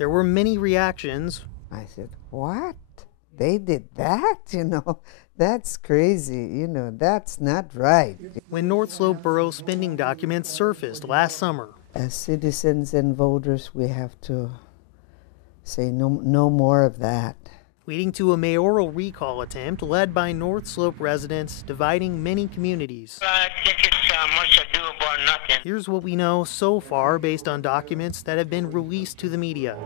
There were many reactions. I said, what? They did that? That's crazy. That's not right. When North Slope Borough spending documents surfaced last summer. As citizens and voters, we have to say no more of that. Leading to a mayoral recall attempt led by North Slope residents, dividing many communities. I think it's much ado about nothing. Here's what we know so far based on documents that have been released to the media.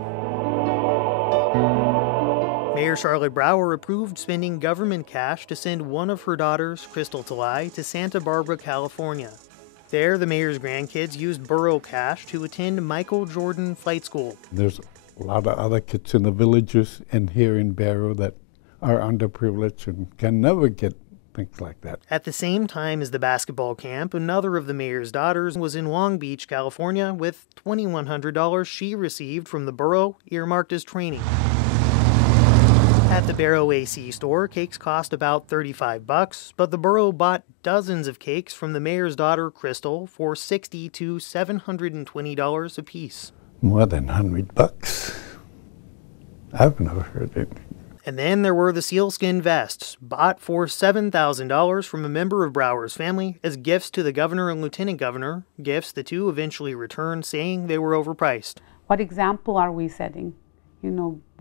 Mayor Charlotte Brower approved spending government cash to send one of her daughters, Crystal Talai, to Santa Barbara, California. There, the mayor's grandkids used borough cash to attend Michael Jordan Flight School. There's a lot of other kids in the villages and here in Barrow that are underprivileged and can never get things like that. At the same time as the basketball camp, another of the mayor's daughters was in Long Beach, California, with $2,100 she received from the borough earmarked as training. At the Barrow AC store, cakes cost about $35, but the borough bought dozens of cakes from the mayor's daughter, Crystal, for $60 to $720 apiece. More than $100. I've never heard it. And then there were the sealskin vests, bought for $7,000 from a member of Brower's family as gifts to the governor and lieutenant governor, gifts the two eventually returned, saying they were overpriced. What example are we setting?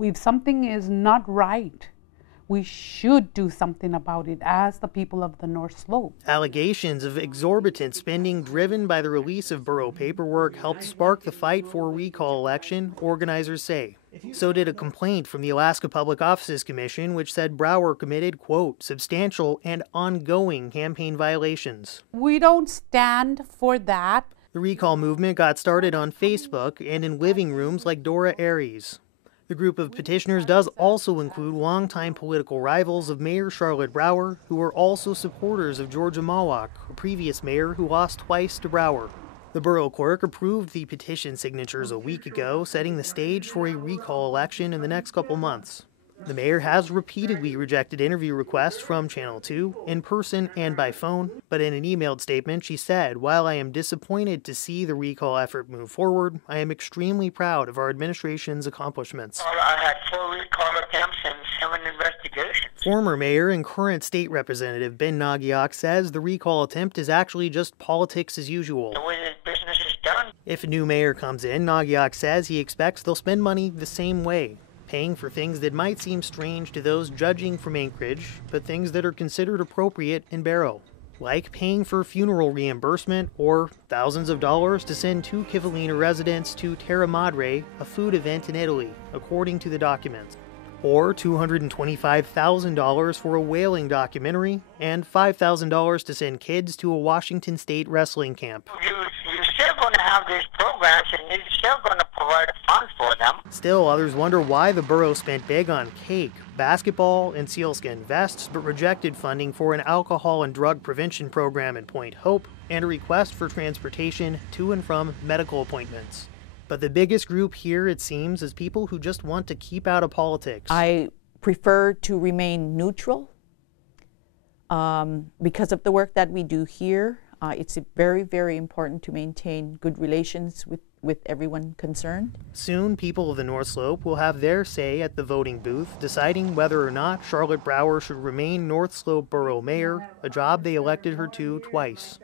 If something is not right, we should do something about it as the people of the North Slope. Allegations of exorbitant spending driven by the release of borough paperwork helped spark the fight for a recall election, organizers say. So did a complaint from the Alaska Public Offices Commission, which said Brower committed, quote, substantial and ongoing campaign violations. We don't stand for that. The recall movement got started on Facebook and in living rooms like Dora Aries. The group of petitioners does also include longtime political rivals of Mayor Charlotte Brower, who are also supporters of Georgia Mawak, a previous mayor who lost twice to Brower. The borough clerk approved the petition signatures a week ago, setting the stage for a recall election in the next couple months. The mayor has repeatedly rejected interview requests from Channel 2, in person and by phone, but in an emailed statement she said, while I am disappointed to see the recall effort move forward, I am extremely proud of our administration's accomplishments. I had 4 recall attempts and 7 investigations. Former mayor and current state representative Ben Nagiak says the recall attempt is actually just politics as usual. The way this business is done. If a new mayor comes in, Nagiak says he expects they'll spend money the same way, paying for things that might seem strange to those judging from Anchorage, but things that are considered appropriate in Barrow, like paying for funeral reimbursement or thousands of dollars to send 2 Kivalina residents to Terra Madre, a food event in Italy, according to the documents, or $225,000 for a whaling documentary, and $5,000 to send kids to a Washington State wrestling camp. You're still going to have these programs and you're still going to provide funds for them. Still, others wonder why the borough spent big on cake, basketball, and sealskin vests, but rejected funding for an alcohol and drug prevention program in Point Hope and a request for transportation to and from medical appointments. But the biggest group here, it seems, is people who just want to keep out of politics. I prefer to remain neutral because of the work that we do here. It's very, very important to maintain good relations with everyone concerned. Soon, people of the North Slope will have their say at the voting booth, deciding whether or not Charlotte Brower should remain North Slope Borough Mayor, a job they elected her to twice.